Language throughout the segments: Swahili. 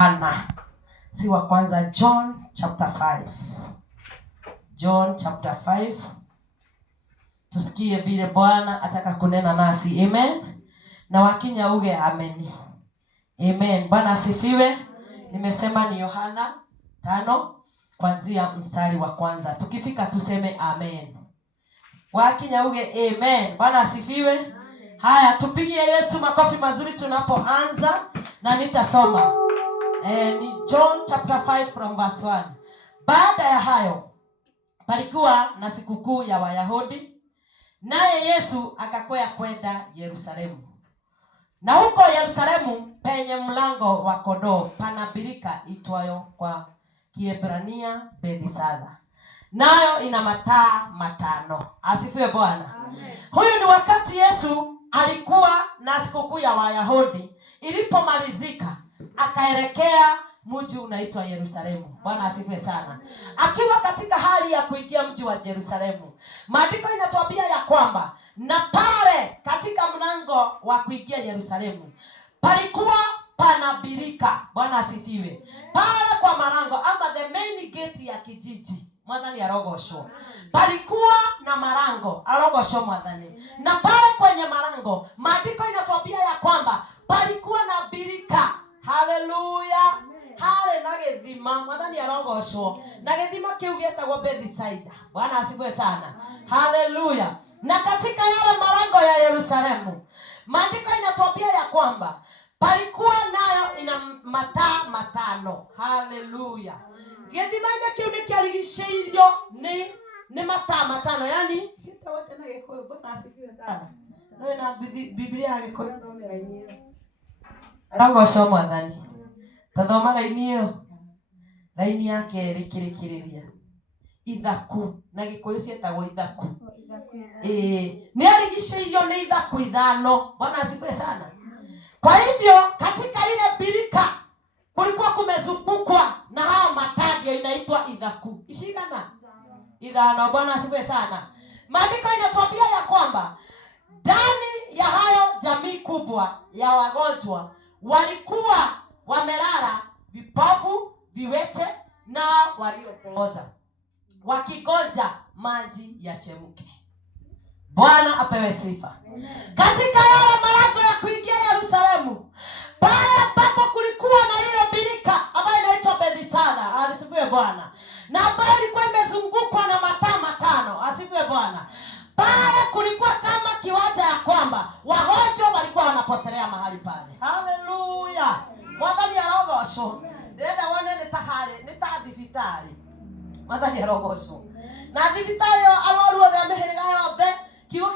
Ana si wa kwanza, John chapter 5. John chapter 5. Tusikie vile Bwana ataka kunena nasi. Amen. Na wakinya uge amen. Amen. Bwana asifiwe. Nimesema ni Yohana 5 kuanzia mstari wa kwanza. Tukifika tuseme amen. Wakinya uge amen. Bwana asifiwe. Haya, tupigie Yesu makofi mazuri tunapoanza na nitasoma. Ni John chapter 5 from verse 1. Baada ya hayo palikuwa na sikukuu ya Wayahudi, naye Yesu akakwea kwenda Yerusalemu. Na huko Yerusalemu penye mlango wa kondoo pana birika itwayo kwa Kiebrania Bethesda, nayo ina mataa matano. Asifiwe Bwana. Huyu ni wakati Yesu alikuwa na sikukuu ya Wayahudi. Ilipomalizika akaelekea mji unaitwa Yerusalemu. Bwana asifiwe sana. Akiwa katika hali ya kuingia mji wa Yerusalemu, maandiko inatuambia ya kwamba na pale katika mlango wa kuingia Yerusalemu palikuwa pana birika. Bwana asifiwe. Pale kwa malango ama the main gate ya kijiji, mwadhani arogosho, palikuwa na malango arogosho mwadhani. Na pale kwenye malango maandiko inatuambia ya kwamba palikuwa na birika. Haleluya. Hale na gethima mwadhani arogosho, na gethima kiu getagwo Bethesda. Bwana asifiwe sana. Haleluya. Na katika yale malango ya Yerusalemu maandiko inatuambia ya kwamba palikuwa nayo ina mataa matano. Haleluya. Gethima ina kiu nikiarigiceirio ni mataa matano, yani sitawote na Gikuyu. Bwana asifiwe sana. Nawe na Biblia ya Gikuyu ndomera inio arogosho mwadhani tathoma laini laini yake rikirikiria ithaku na Gikuyu cietagwo ithaku. Ni arigiceirio ni ithaku ithano. Bwana asifiwe sana. Kwa hivyo katika ile birika kulikuwa kumezungukwa na hao mataa inaitwa ithaku. Ishikana ithano. Bwana asifiwe sana. Maandiko inatuambia ya kwamba ndani ya hayo jamii kubwa ya wagonjwa walikuwa wamelala vipofu, viwete na waliopooza wakigonja maji yachemke. Bwana apewe sifa. Katika yale malango ya kuingia Yerusalemu, pale ambapo kulikuwa na ile birika ambayo inaitwa Bethesda. Asifiwe Bwana. Na ambayo ilikuwa imezungukwa na mataa matano. Asifiwe Bwana. Pale kulikuwa kama kiwanja ya kwamba wagonjwa walikuwa wanapotelea mahali pale. Haleluya. Mwadhani arogosho. Ndenda wone ni ta thibitari. Mwadhani arogosho. Na thibitari arwaru othe ameheriga yothe, kiugo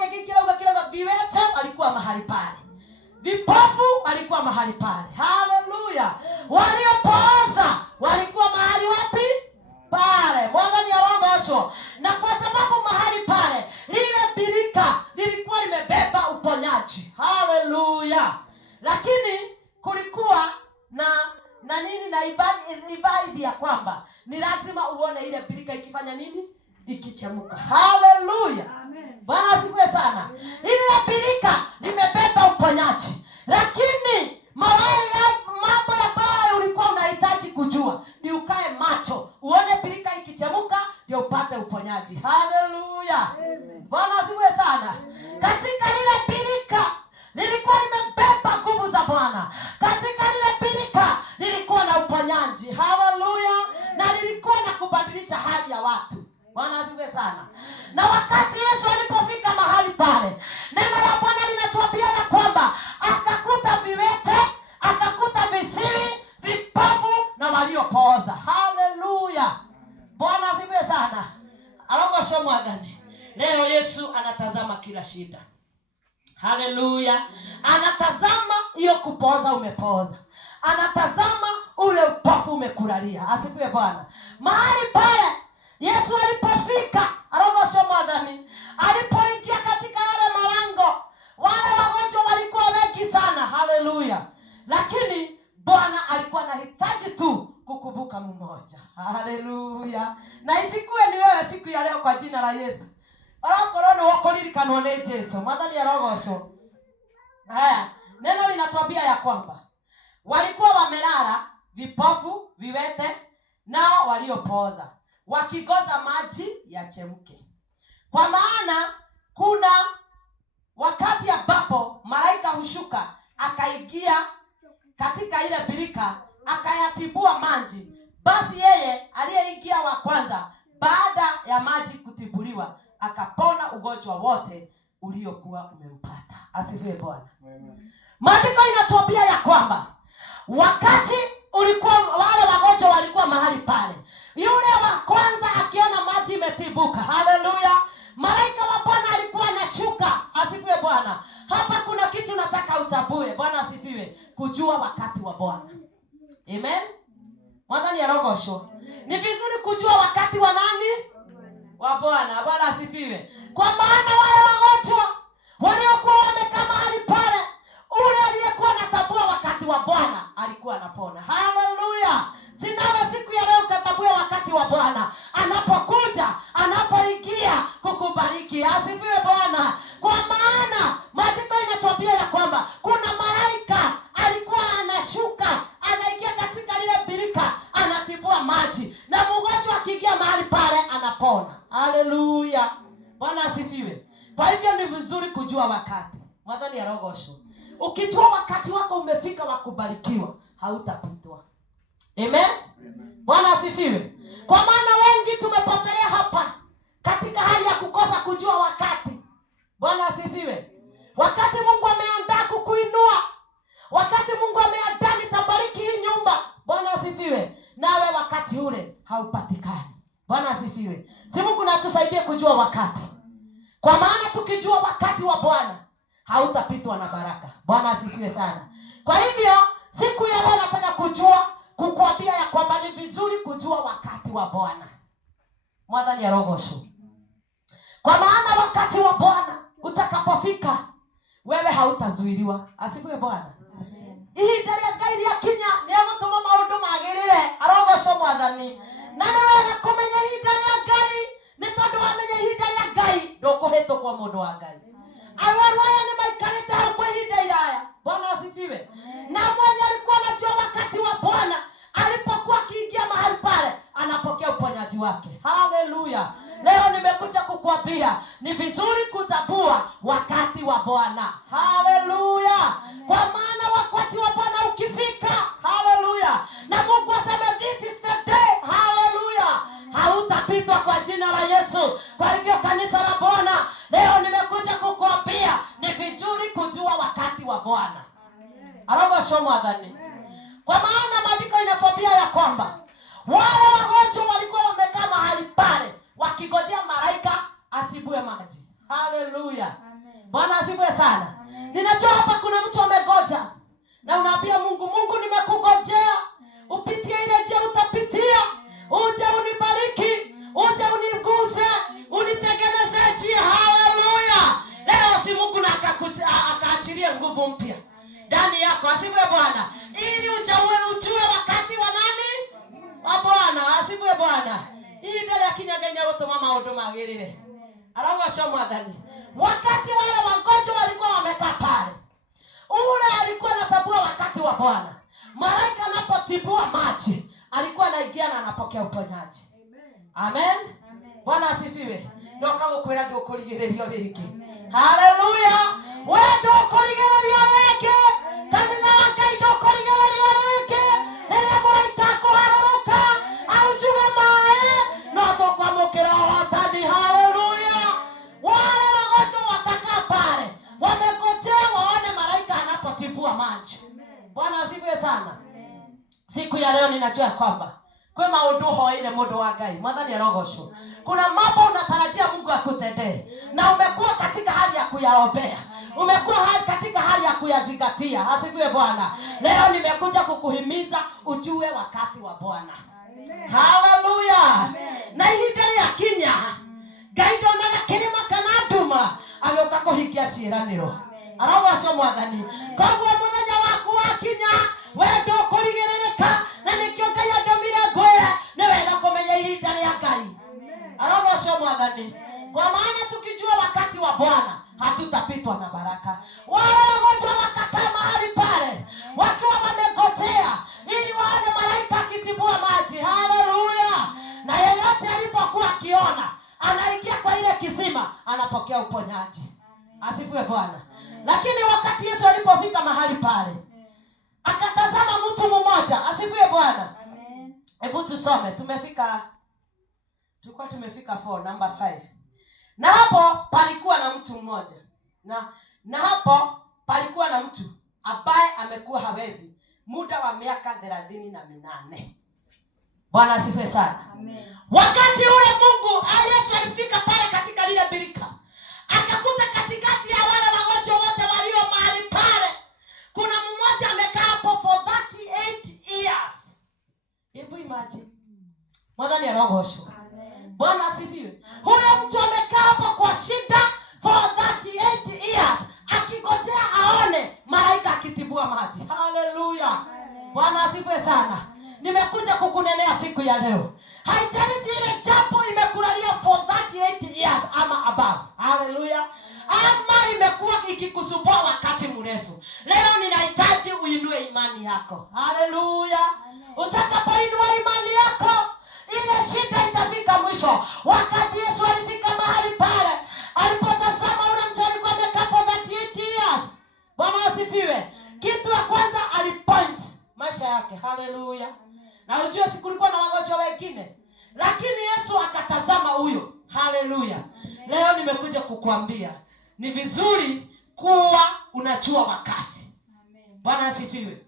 kirauga viwete walikuwa mahali pale. Vipofu walikuwa mahali pale. Haleluya. Waliopooza walikuwa mahali wapi? Pale. Mwadhani arogosho. Na kwa sababu mahali pale lile birika lilikuwa limebeba uponyaji. Haleluya. Lakini kulikuwa na nini na ibadi ya kwamba ni lazima uone ile birika ikifanya nini? Ikichemuka. Haleluya. Bwana asifiwe sana. Ile birika limebeba uponyaji. Lakini mambo ambayo ulikuwa unahitaji kujua ni ukae macho uone birika ikichemuka ndio upate uponyaji. Haleluya. Bwana asifiwe sana. Katika lile birika lilikuwa limebeba nguvu za Bwana. Katika lile birika lilikuwa na uponyaji. Haleluya. Na lilikuwa na kubadilisha hali ya watu. Bwana asifiwe sana. Na wakati Yesu alipofika mahali pale, neno la Bwana linatuambia ya kwamba akakuta viwete, akakuta visiwi, vipofu na waliopooza. Haleluya. Bwana asifiwe sana. Arogosho mwadhani. Leo Yesu anatazama kila shida. Haleluya. Anatazama hiyo kupooza umepooza. Anatazama ule upofu umekulalia. Asifiwe Bwana. Mahali pale Yesu alipofika, arogosho mwadhani, alipoingia katika yale malango, wale wagonjwa walikuwa wengi sana. Haleluya. Lakini Bwana alikuwa anahitaji tu kukumbuka mmoja. Haleluya. Na isikuwe ni wewe siku ya leo kwa jina la Yesu. Alakoroni wako lilikanwa ni Yesu. Mwadhani arogosho. Haya, neno linatuambia ya kwamba walikuwa wamelala vipofu, viwete, nao waliopooza, wakigoza maji yachemke. Kwa maana kuna wakati ambapo malaika hushuka akaingia katika ile birika akayatibua maji. Basi yeye aliyeingia wa kwanza baada ya maji kutibuliwa akapona ugonjwa wote uliokuwa umempata. Asifiwe Bwana. Maandiko inatuambia ya kwamba wakati ulikuwa wale wagonjwa walikuwa mahali pale, yule wa kwanza akiona maji imetibuka, haleluya, malaika wa Bwana alikuwa anashuka. Asifiwe Bwana. Hapa kuna kitu nataka utambue. Bwana asifiwe. Kujua wakati wa Bwana. Amen. Mwadhani ya rogosho. Ni vizuri kujua wakati wa nani? Wa Bwana. Bwana asifiwe. Kwa maana wale wagonjwa waliokuwa wamekaa mahali pale, ule aliyekuwa anatambua wakati wa Bwana alikuwa anapona. Haleluya. Sinawe siku ya leo ukatambua wakati wa Bwana anapokuja, anapoingia kukubariki. Asifiwe Bwana. Kwa maana maandiko inatuambia ya kwamba kuna malaika alikuwa anashuka, anaingia katika lile birika, anatibua maji, na mgonjwa akiingia mahali pale anapona. Haleluya. Bwana asifiwe. Kwa hivyo ni vizuri kujua wakati. Mwadhani ya rogosho. Ukijua wakati wako umefika wa kubarikiwa, hautapitwa. Amen. Bwana asifiwe. Kwa maana wengi tumepotelea hapa katika hali ya kukosa kujua wakati. Bwana asifiwe. Wakati Mungu ameandaa kukuinua, wakati Mungu ameandaa nitabariki hii nyumba, Bwana asifiwe, nawe wakati ule haupatikani. Bwana asifiwe. Si Mungu na tusaidie kujua wakati. Kwa maana tukijua wakati wa Bwana hautapitwa na baraka. Bwana asifiwe sana. Kwa hivyo siku ya leo nataka kukuambia ya kwamba ni vizuri kujua wakati wa Bwana. Mwadhani ya rogosho. Kwa maana wakati wa Bwana utakapofika, wewe hautazuiliwa. Asifiwe Bwana. Amen. Ihinda rĩa Ngai rĩakinya nĩ agũtũma maũndũ magĩrĩre. Arogocwo Mwathani. Na nĩ wega kũmenya ihinda rĩa Ngai, nĩ tondũ wamenya ihinda rĩa Ngai ndũkũhĩtũkwo mũndũ wa Ngai. Arwaru aya nĩ maikarĩte hau kwa ihinda iraya. Bwana asifiwe. Na mwenye alikuwa anajua wakati wa Bwana alipokuwa akiingia mahali pale anapokea uponyaji wake. Haleluya. Leo nimekuja kukuambia ni vizuri kutambua wakati wa Bwana. Haleluya. Kwa maana wakati wa Bwana ukifika, haleluya, na Mungu asema this is the day, haleluya, hautapitwa kwa jina la Yesu. Kwa hivyo kanisa la Bwana, leo nimekuja kukuambia ni vizuri kujua wakati wa Bwana. Arogosho Mwathani. Kwa maana maandiko inatuambia ya kwamba wale wagonjwa walikuwa wamekaa mahali pale wakigojea malaika asibue maji. Haleluya. Bwana asifiwe sana. Ninajua hapa kuna mtu amegoja na unaambia Mungu, Mungu nimekugojea, upitie ile njia utapitia, uje unibariki, uje uniguze, unitengeneze njia. Haleluya. Leo si Mungu na akaachilie nguvu mpya ndani yako. Asifiwe Bwana. Ili ujue wakati wa nani? Wa Bwana. Asifiwe Bwana. Hii ndio ya kinyaganya gutuma maundu magirire. Arogosho Mwathani. Wakati wale wagonjwa walikuwa wamekaa pale, ule alikuwa anatambua wakati wa Bwana. Malaika anapotibua maji, alikuwa anaingia na anapokea uponyaji. Amen. Bwana asifiwe. Ndio kama kwenda ndio kuligererio riki. Haleluya. Wewe ndio kuligererio riki. Kanisa Ngai ndio kuligererio riki. Ile malaika kuharuka au juga mae na tokwa mukira hotani. Haleluya. Wale wagonjwa watakaa pale wamegojea waone malaika anapotibua maji. Bwana asifiwe sana. Siku ya leo ninajua kwamba kwa maundu hoile mundu wa Ngai. Mwathani arogocwo. Kuna mambo unatarajia Mungu akutendee na umekuwa katika hali ya kuyaombea, umekuwa katika hali ya kuyazingatia. Asifiwe Bwana. Leo nimekuja kukuhimiza ujue wakati wa Bwana. Haleluya. Na ihinda rĩakinya Ngai ndonaga kĩrĩma kana nduma agĩũka kũhingia ciĩranĩro. Arogocwo Mwathani. Koguo mũthenya waku wakinya, wewe ndũkũrigĩrĩrĩka, na nĩkĩo Ngai andũmire ngwĩre nĩ wega kũmenya ihinda rĩa Ngai. Arogocwo Mwathani. Kwa maana tukijua wakati wa Bwana hatutapitwa na baraka. Wale wagonjwa wakakaa mahali pale wakiwa wamegojea ili waone akiona anaingia kwa ile kisima, anapokea uponyaji. Asifiwe Bwana. Lakini wakati Yesu alipofika mahali pale, akatazama mtu mmoja. Asifiwe Bwana. Hebu tusome, tulikuwa tumefika 4 number 5. Na hapo palikuwa na mtu mmoja. Na hapo palikuwa na mtu ambaye amekuwa hawezi muda wa miaka 38. Bwana asifiwe sana. Amen. Wakati ule Mungu Yesu alifika pale katika lile birika, akakuta katikati ya wale wagonjwa wote walio mahali pale, kuna mmoja amekaa hapo for 38 years. Hebu imagine. Mwadhani arogosho. Amen. Bwana asifiwe. Huyo mtu amekaa hapo kwa shida for 38 years, akingojea aone malaika akitibua maji. Hallelujah. Bwana asifiwe sana. Nimekuja kukunenea siku ya leo. Haijalishi ile jambo imekulalia for 38 years ama above. Hallelujah. Ama imekuwa ikikusumbua wakati mrefu, leo ninahitaji uinue imani yako. Hallelujah. Utakapoinua imani yako, ile shida itafika mwisho. Wakati Yesu alifika mahali pale, alipotazama ule mtu alikuwa amekaa for 38 years. Bwana asifiwe. Kitu ya kwanza alipoint maisha yake. Hallelujah. Na ujue siku kulikuwa na wagonjwa wengine, lakini Yesu akatazama huyo. Hallelujah. Leo nimekuja kukuambia ni vizuri kuwa unajua wakati. Bwana asifiwe.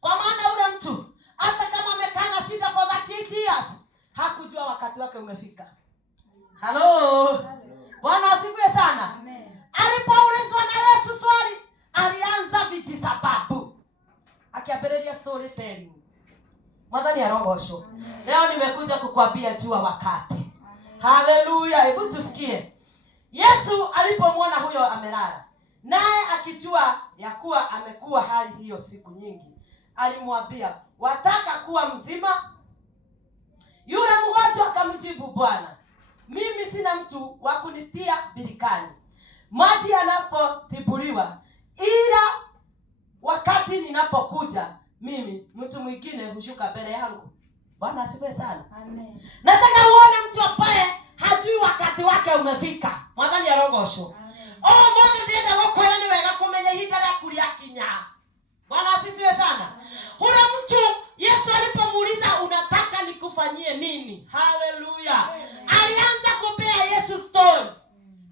Kwa maana ule mtu hata kama amekaa na shida for 38 years, hakujua wakati wake umefika. Hello. Bwana asifiwe sana. Alipoulizwa na Yesu swali, alianza vijisababu, akiaperelia storytelling. Mwadhani ya rogosho. Leo nimekuja kukuambia jua wakati. Hallelujah. Hebu tusikie. Yesu alipomwona huyo amelala, naye akijua ya kuwa amekuwa hali hiyo siku nyingi, alimwambia, wataka kuwa mzima? Yule mgonjwa akamjibu, Bwana, mimi sina mtu wa kunitia birikani maji yanapotibuliwa, ila wakati ninapokuja mimi, mtu mwingine hushuka mbele yangu. Bwana asifiwe sana. Amen. Nataka uone mtu ambaye hajui wakati wake umefika. Mwadhani ya rogosho. Mwana ndienda gokwera ni wega kumenya ihinda rya kuria kinya. Bwana asifiwe sana. Ule mtu Yesu alipomuuliza, unataka nikufanyie nini? Hallelujah. Alianza kupea Yesu story.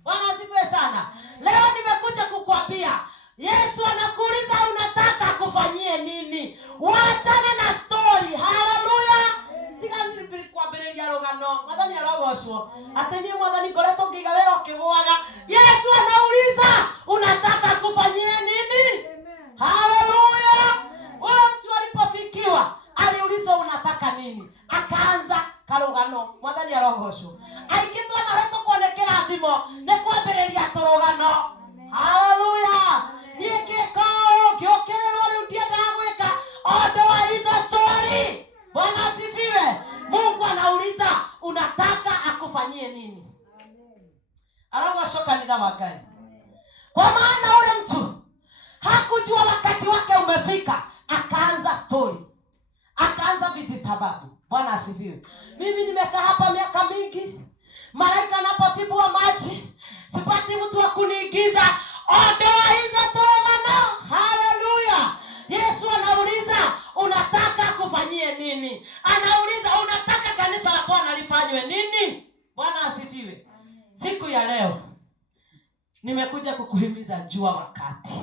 Bwana asifiwe sana. Leo nimekuja kukuambia, Yesu anakuuliza unataka kufanyie nini? Waachana na story. Hallelujah. Tika nilipili kwa berelia rogano. Mwadhani ya rogosho. Atenie mwadhani goleto ngigawero kigwaga. Yesu anauliza unataka kufanyie nini? Hallelujah. Ule mtu alipofikiwa, aliulizwa unataka nini? Akaanza karogano. Mwadhani ya rogosho. Aikitwa na reto kuonekera thimo ne kwa berelia torogano. Hallelujah. Nikekao kiokererwa leo ndia ndagweka ondoa hizo story. Bwana asifiwe. Mungu anauliza unataka akufanyie nini? Amen. Arogoshoka ni dawa gani? Kwa maana ule mtu hakujua wakati wake umefika, akaanza story, akaanza vijisababu. Bwana asifiwe. Mimi nimekaa hapa miaka mingi, malaika anapotibua maji sipati mtu wa kuniigiza, ondoa hizo torogano. Hallelujah. Yesu anauliza unataka kufanyie nini? Anauliza unataka kanisa la Bwana lifanywe nini? Bwana asifiwe. Siku ya leo nimekuja kukuhimiza jua wakati.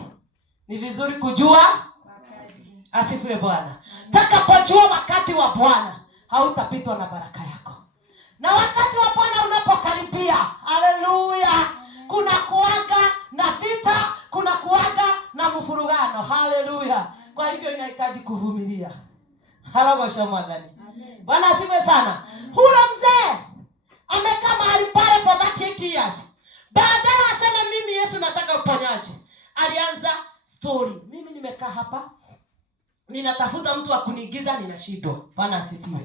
Ni vizuri kujua wakati. Asifiwe Bwana. Takapojua wakati wa Bwana, hautapitwa na baraka yako. Na wakati wa Bwana unapokaribia, hallelujah, kuna kuaga na vita, kuna kuaga na mfurugano. Hallelujah. Kwa hivyo inahitaji kuvumilia. Harogosha mwadhani. Bwana asifiwe sana. Hula mzee amekaa mahali pale for 38 years. Baadaye aseme mimi Yesu nataka uponyaji. Alianza story. Mimi nimekaa hapa, ninatafuta mtu wa kuniigiza, ninashindwa. Bwana asifiwe.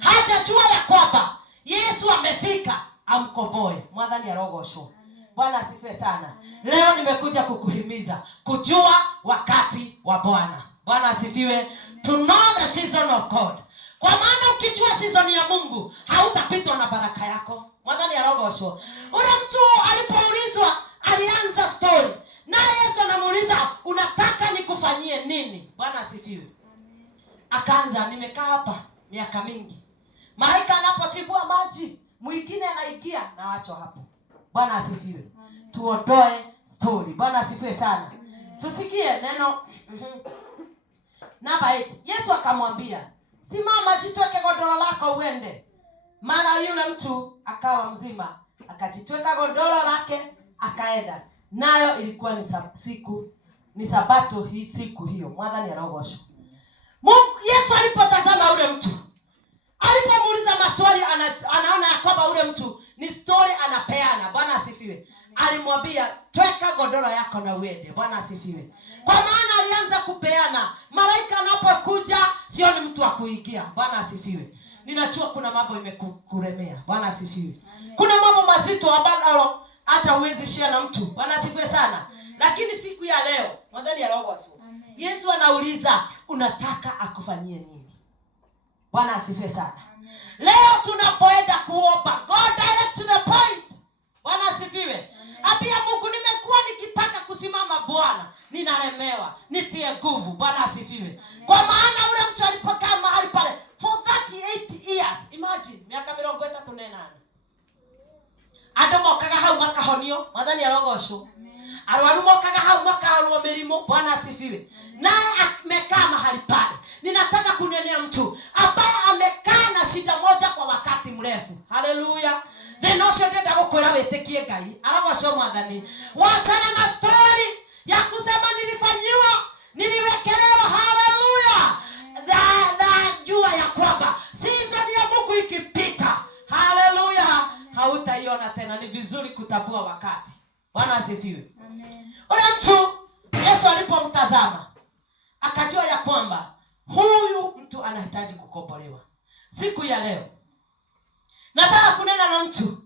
Hajajua ya kwamba Yesu amefika amkomboe. Mwadhani arogosho. Bwana asifiwe sana. Leo nimekuja kukuhimiza kujua wakati wa Bwana. Bwana asifiwe. To know the season of God. Kwa maana ukijua season ya Mungu, Mungu, hautapitwa na baraka yako. Mwadhani arogosho. Ule mtu alipoulizwa alianza story. Na Yesu anamuuliza, unataka nikufanyie nini? Bwana asifiwe. Akaanza, nimekaa hapa miaka mingi. Malaika anapotibua maji, mwingine anaingia na wacho hapo. Bwana asifiwe. Tuondoe story. Bwana asifiwe sana. Tusikie neno. Namba 8. Yesu akamwambia, simama, jitweke godoro lako uende. Mara yule mtu akawa mzima, akajitweka godoro lake akaenda. Nayo ilikuwa ni sabato hii siku hiyo. Mwadhani arogosho. Yesu alipotazama ule mtu, alipomuuliza maswali, anaona kwamba ule mtu ni story anapeana. Bwana asifiwe. Alimwambia, tweka godoro yako na uende. Bwana asifiwe. Kwa maana alianza kupeana. Malaika anapokuja sio ni mtu wa kuingia. Bwana asifiwe. Ninajua kuna mambo imekuremea. Bwana asifiwe. Kuna mambo mazito ambayo hata huwezi share na mtu. Bwana asifiwe sana. Lakini siku ya leo, mwadhani ya roho wasu, Yesu anauliza, unataka akufanyie nini? Bwana asifiwe sana. Leo tunapoenda kuomba, go direct to the point. Bwana asifiwe. Apia Mungu, nimekuwa nikitaka kusimama Bwana, ninalemewa, nitie nguvu. Bwana asifiwe. Kwa maana ule mtu alipokaa mahali pale for 38 years. Imagine, miaka 38. Ando mokaga hau makahonio, mwadhani ya rogosho. Arwaru mokaga hau makaharwo mirimo. Bwana asifiwe. Naye amekaa mahali pale. Ninataka kunenea mtu ambaye amekaa na shida moja kwa wakati mrefu. Haleluya. Then also ndenda gukwira witikie Ngai. Aragosho mwadhani. Wachana na story ya kusema nilifanyiwa, niliwekelewa. Haleluya. Jua ya kwamba season ya Mungu ikipita, haleluya, hautaiona tena. Ni vizuri kutambua wakati. Bwana asifiwe. Amen. Ule mtu Yesu alipomtazama akajua ya kwamba huyu mtu anahitaji kukombolewa. Siku ya leo nataka kunena na mtu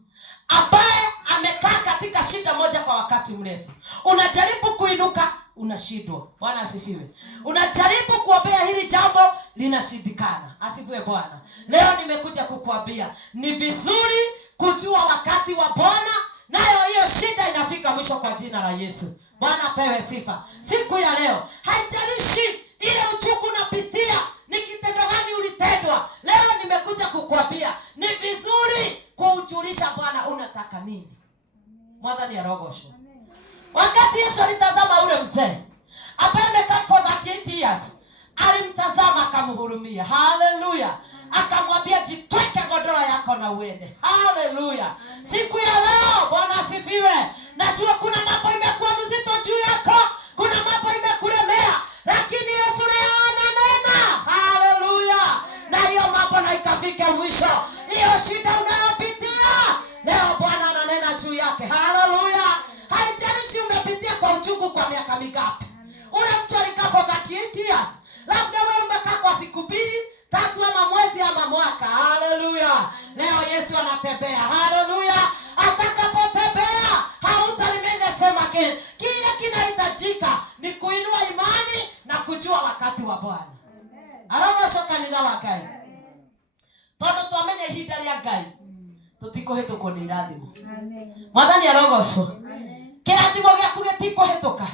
ambaye amekaa katika shida moja kwa wakati mrefu. Unajaribu kuinuka, unashindwa. Bwana asifiwe. Unajaribu kuombea hili jambo, linashindikana. Asifiwe Bwana. Leo nimekuja kukuambia ni vizuri kujua wakati wa Bwana, nayo hiyo shida inafika mwisho kwa jina la Yesu. Bwana pewe sifa. Siku ya leo haijalishi ile uchungu unapitia, ni kitendo gani ulitendwa. Leo nimekuja kukuambia ni vizuri kuujulisha Bwana unataka nini. Mwadhani ya rogosho. Wakati Yesu alitazama ule mzee ambaye amekaa for 38 years, alimtazama akamhurumia. Haleluya. Akamwambia, jitweke godoro yako na uende. Haleluya. Siku ya leo Bwana asifiwe. Najua kuna mambo imekuwa mzito juu yako, kuna mambo imekulemea, lakini Yesu leo ananena. Haleluya. Na hiyo mambo na ikafike mwisho. Hiyo shida unayopitia leo Bwana ananena juu yake. Haleluya. Haijalishi umepitia kwa uchungu kwa miaka mingapi. Ule mtu alikaa for 38 years. Labda wewe umekaa kwa siku 2, 3 ama mwezi ama mwaka. Haleluya. Leo Yesu anatembea. Haleluya. Atakapotembea hautalimene sema kile. Kile kinahitajika ni kuinua imani na kujua wakati wa Bwana. Arogosho kanitha wa Ngai. Tondu twamenye ihinda ria Ngai, tutikuhituko ni irathimo. Amen. Mwathani arogosho. Kirathimo giaku gitikuhituka.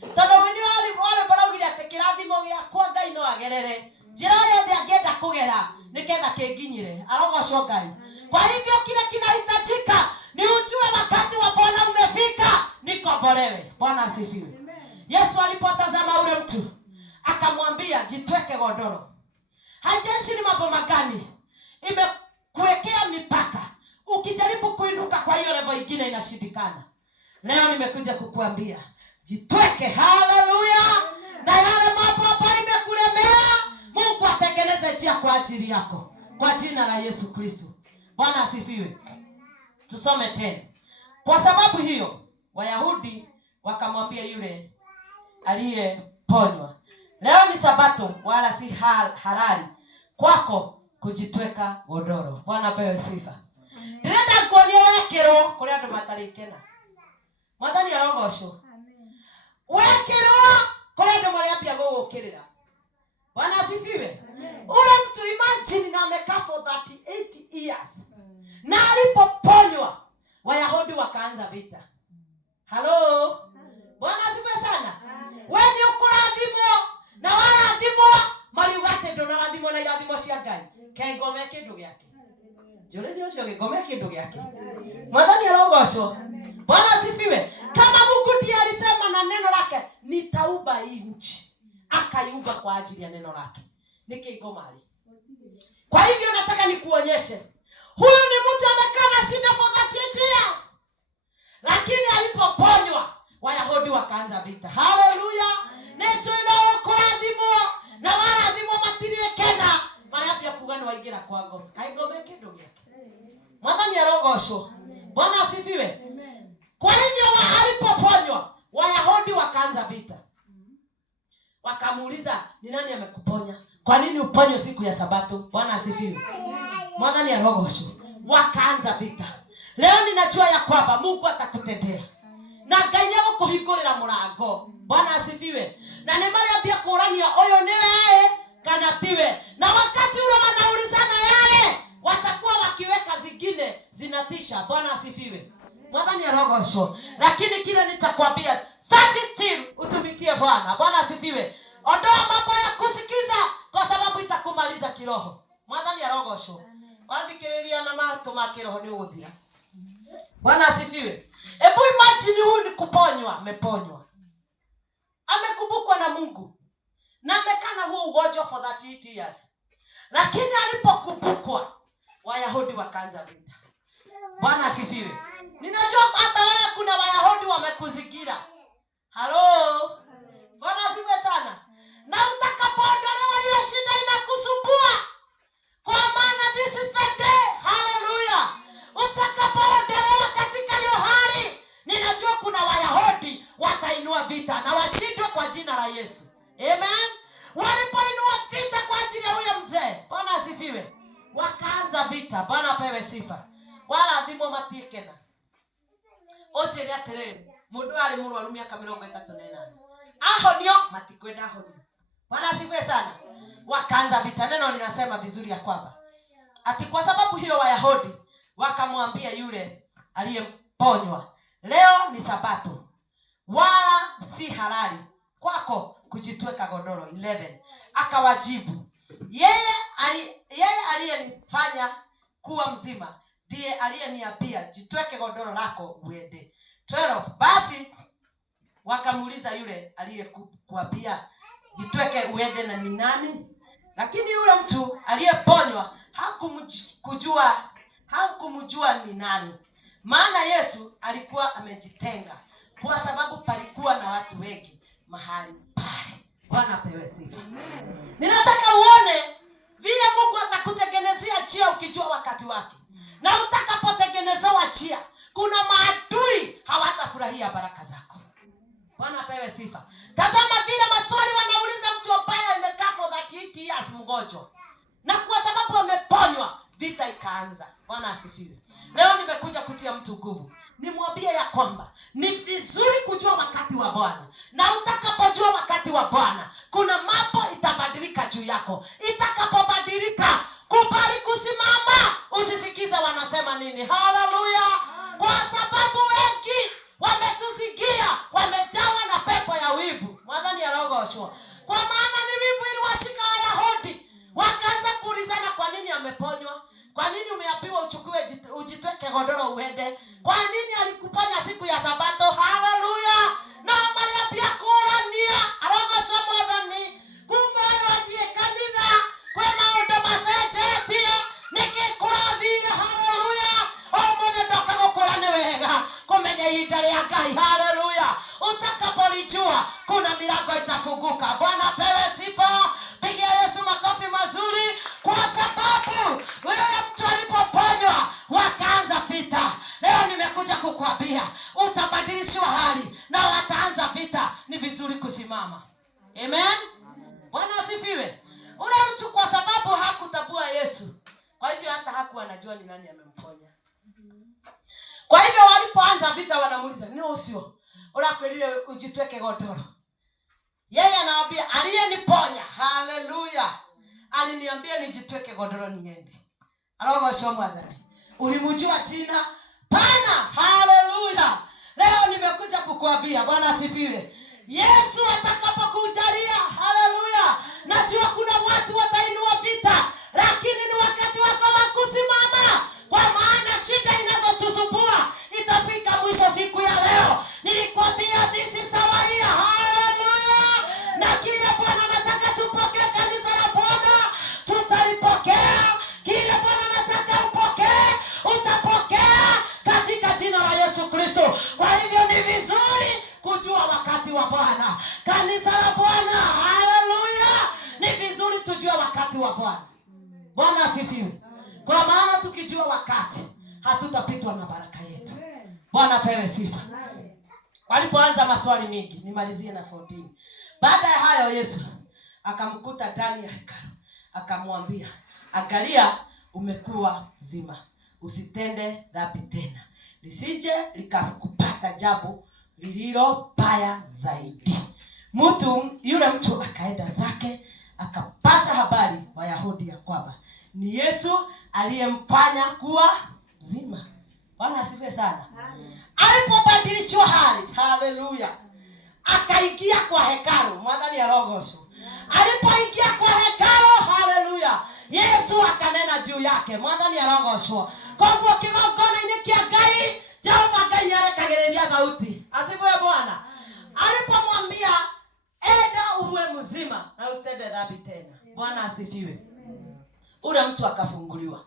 Tondu wini wale baraugire ati kirathimo giakwa Ngai no agerere. Njira yothe angenda kugera niketha kinginyire. Arogosho Ngai. Kwa hivyo kile kinahitajika ni ujue wakati wa Bwana umefika, nikombolewe. Bwana asifiwe. Yesu alipotazama ule mtu akamwambia, jitweke godoro. Haijalishi ni mambo magani imekuwekea mipaka, ukijaribu kuinuka kwa hiyo level nyingine inashindikana. Leo nimekuja kukuambia jitweke. Haleluya. Na yale mambo ambayo imekulemea, Mungu atengeneze njia kwa ajili yako kwa jina la Yesu Kristo. Bwana asifiwe. Tusome tena. Kwa sababu hiyo Wayahudi wakamwambia yule aliyeponywa, leo ni sabato wala si halali kwako kujitweka godoro. Bwana pewe sifa. Direnda kuonia wekero kuri andu matarikena. Mwathani arogosho. Wekero kuri andu mariambia gugukirira. Bwana asifiwe. Ule mtu imagine na amekaa for 38 years. Na alipoponywa Wayahudi wakaanza vita. Hello. Bwana asifiwe sana. Wewe ni ukurathimo na warathimo mariugate ndonarathimo na irathimo cia Ngai. Kengome kindu giake. Jore ndio cio gikome kindu giake. Mwathani arogocwo. Bwana asifiwe. Kama Mungu ndiye alisema na neno lake nitaumba nchi. Akaiumba kwa ajili ya neno lake. Nikigomali. Kwa hivyo nataka nikuonyeshe. Huyu ni mtu amekaa na shida for 38 years. Lakini alipoponywa Wayahudi wakaanza vita. Haleluya. Necho ino kurathimo na warathimo matirie kena. Mara pia kugano waingira kwa ngome. Kaigome kindu giake. Mwathani arogocwo. Bwana asifiwe. Kwa hivyo alipoponywa Wayahudi wakaanza vita. Wakamuuliza, ni nani amekuponya? Kwa nini uponywe siku ya Sabato? Bwana asifiwe. Mwathani arogocwo. Wakaanza vita. Leo ninajua ya kwamba Mungu atakutendea. Na Ngai nĩagũkũhingũrĩra mũrango. Bwana asifiwe. Na nĩmarĩambia kũrania ũyũ nĩ wewe kana tiwe. Na wakati ule wanaulizana yale watakuwa wakiweka zingine zinatisha. Bwana asifiwe. Mwathani arogocwo. Lakini kile nitakwambia, stand still utumikie Bwana. Bwana asifiwe. Ondoa mambo ya kusikiza kwa sababu itakumaliza kiroho. Mwathani arogocwo. Wathikĩrĩria na mato ma kiroho ni ũgũthira. Bwana asifiwe. Hebu imagine huyu ni kuponywa, ameponywa. Amekumbukwa na Mungu. Na amekana huo ugonjwa for 38 years. Lakini alipokumbukwa Wayahudi wakaanza vita. Bwana asifiwe. Ninajua hata wewe kuna Wayahudi wamekuzingira. Halo. Bwana asifiwe sana. Na utakapoondolewa hiyo shida inakusumbua. Kwa maana this is the day. Hallelujah. Utakapoondolewa katika hiyo hali, ninajua kuna Wayahudi watainua vita na washindwe kwa jina la Yesu. Amen. Walipoinua vita kwa ajili ya huyo mzee, Bwana asifiwe, wakaanza vita. Bwana apewe sifa. Wala thimo matiekena. Oje ya tere. Mundu ali murwaru miaka 38. Ahonio matikwenda ahonio. Bwana asifiwe sana. Wakaanza vita. Neno linasema vizuri ya kwamba ati kwa sababu hiyo Wayahudi wakamwambia yule aliyeponywa, leo ni Sabato, wala si halali kwako kujitweka godoro. 11 akawajibu, yeye aliyenifanya kuwa mzima ndiye aliyeniambia jitweke godoro lako uende. 12 basi wakamuuliza yule aliyekuambia jitweke uende na ni nani? Lakini yule mtu aliyeponywa hakumjua ni nani. Maana Yesu alikuwa amejitenga kwa sababu palikuwa na watu wengi mahali pale. Bwana apewe sifa. Ninataka uone vile Mungu atakutengenezea njia ukijua wakati wake. Na utakapotengenezewa njia, kuna maadui hawatafurahia baraka zako. Bwana apewe sifa. Tazama vile maswali wanauliza mtu ambaye amekaa for 38 years mgonjwa. Na kwa sababu ameponywa, vita ikaanza. Bwana asifiwe. Leo nimekuja kutia mtu nguvu. Nimwambie ya kwamba ni vizuri kujua wakati wa Bwana. Na utakapojua wakati wa Bwana, kuna mambo itabadilika juu yako. Itakapobadilika, kubali kusimama. Usisikize wanasema nini. Haleluya. Kwa sababu wengi wametusikia, wamejawa na pepo ya wivu. Mwathani arogocwo. Kwa maana ni wivu ili washika Wayahudi. Wakaanza kuulizana kwa nini ameponywa? Kwa nini umeambiwa uchukue ujitweke godoro uende? Kwa nini alikuponya siku ya Sabato? Haleluya. Na Maria pia kurania arogocwo Mwathani. Kumoyo ajie kanitha kwa maundu macenje pia nikikurathire. Haleluya. Omothe ndoka gukura ni wega kumenya ihinda ria Ngai. Haleluya. Utakapolijua kuna milango itafunguka. Bwana pewe sifa. Pigia Yesu makofi mazuri kwa sababu wewe mtu alipoponywa wakaanza vita. Leo nimekuja kukuambia utabadilishwa hali na wataanza vita. Ni vizuri kusimama. Amen. Bwana asifiwe. Ule mtu kwa sababu hakutambua Yesu, kwa hivyo hata hakuwa anajua ni nani amemponya. Kwa hivyo walipoanza vita wanamuuliza, "Ni usio urakwirire ujitweke godoro?" Yeye anawaambia, "Aliyeniponya." Haleluya. Aliniambia nijitweke godoro niende. Arogocwo Mwathani. Ulimjua jina pana. Haleluya. Leo nimekuja kukuambia, Bwana asifiwe, Yesu atakapokujalia, haleluya, najua kuna watu watainua vita, lakini ni wakati wako wa kusimama, kwa maana shida inazotusumbua itafika mwisho siku ya leo. Nilikwambia this is our year. Haleluya. Na kile Bwana nataka tupokee, kanisa la Bwana tutalipokea. Kile Bwana nataka upokee, utapokea katika jina la Yesu Kristo. Kwa hivyo ni vizuri kujua wakati wa Bwana. Kanisa la Bwana, haleluya, ni vizuri tujue wakati wa Bwana. Bwana asifiwe. Kwa maana tukijua wakati, hatutapitwa na baraka yetu. Bwana pewe sifa. Walipoanza maswali mengi, nimalizie na 14. Baada ya hayo Yesu akamkuta ndani ya hekalu, akamwambia, angalia, umekuwa mzima, usitende dhambi tena, lisije likakupata jambo lililo baya zaidi. Yule mtu akaenda zake, akapasha habari Wayahudi ya kwamba ni Yesu aliyemfanya kuwa mzima. Bwana asifiwe sana. Alipobadilishwa hali, haleluya, akaingia kwa hekalu. Mwathani arogocwo. Alipoingia kwa hekalu, haleluya, Yesu akanena juu yake. Mwathani arogocwo. Kwa kigongona-inĩ kĩa Ngai, Jehova Ngai nĩarekagĩrĩria thauti. Asifiwe Bwana. Alipomwambia, enda uwe mzima na usitende dhambi tena. Bwana asifiwe. Ule mtu akafunguliwa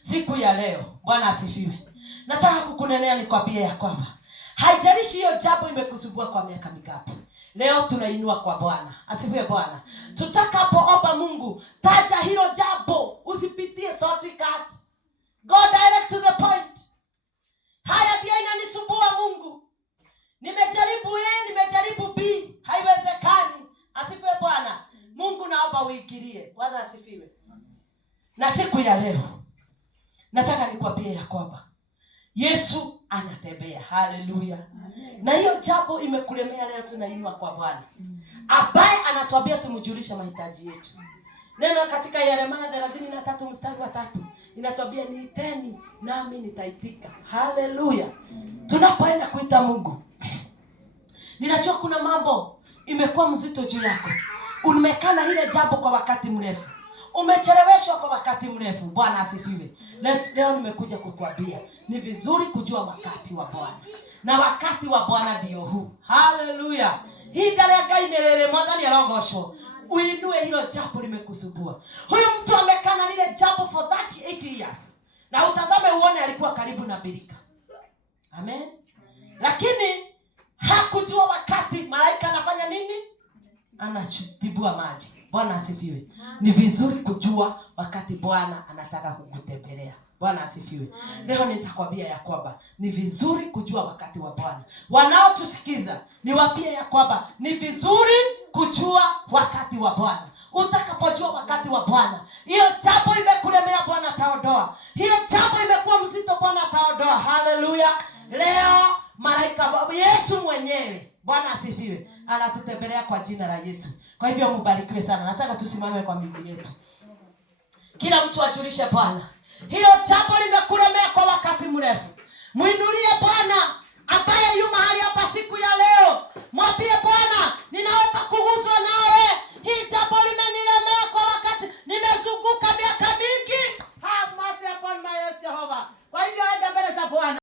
siku ya leo. Bwana asifiwe. Nataka kukunenea nikwambie ya kwamba haijalishi hiyo jambo imekusumbua kwa miaka mingapi, leo tunainua kwa Bwana. Asifiwe Bwana. Tutakapoomba Mungu, taja hilo jambo, usipitie shortcut. Go direct to the point. Haya ndio inanisumbua Mungu. Nimejaribu A, nimejaribu B, haiwezekani. Asifiwe Bwana. Mungu naomba uingilie. Bwana asifiwe. Na siku ya leo nataka nikwambie ya kwamba Yesu anatembea. Haleluya. Na hiyo jambo imekulemea, leo tunainua kwa Bwana, ambaye anatuambia tumjulishe mahitaji yetu. Neno katika Yeremia 33 mstari wa 3 inatuambia, niiteni nami nitaitika. Haleluya. Tunapoenda kuita Mungu, ninajua kuna mambo imekuwa mzito juu yako. Umekana ile jambo kwa wakati mrefu, umecheleweshwa kwa wakati mrefu. Bwana asifiwe. Leo nimekuja kukuambia ni vizuri kujua wakati wa Bwana, na wakati wa Bwana ndio huu. Haleluya. Hii ndani ya Ngai nilele. Mwathani arogocwo. Uinue hilo jambo limekusumbua. Huyu mtu amekana lile jambo for 38 years. Na utazame uone alikuwa karibu na birika. Amen. Lakini hakujua wakati malaika anafanya nini? Anachutibua maji. Bwana asifiwe. Ni vizuri kujua wakati Bwana anataka kukutembelea. Bwana asifiwe. Leo nitakwambia ya kwamba ni vizuri kujua wakati wa Bwana. Wanaotusikiza niwaambie ya kwamba ni vizuri kujua wakati wa Bwana. Utakapojua wakati wa Bwana, hiyo jambo imekulemea, Bwana ataondoa. Hiyo jambo imekuwa mzito, Bwana ataondoa. Haleluya. Leo malaika Yesu mwenyewe, Bwana asifiwe, anatutembelea kwa jina la Yesu. Kwa hivyo mbarikiwe sana. Nataka tusimame kwa miguu yetu. Kila mtu ajulishe Bwana hilo jambo limekulemea kwa wakati mrefu. Muinulie Bwana ambaye yu mahali hapa siku ya leo. Mwambie Bwana, ninaomba kuguswa nawe. Hii jambo limenilemea kwa wakati, nimezunguka miaka mingi. Have mercy upon my life, Jehovah. Kwa hivyo enda mbele za Bwana.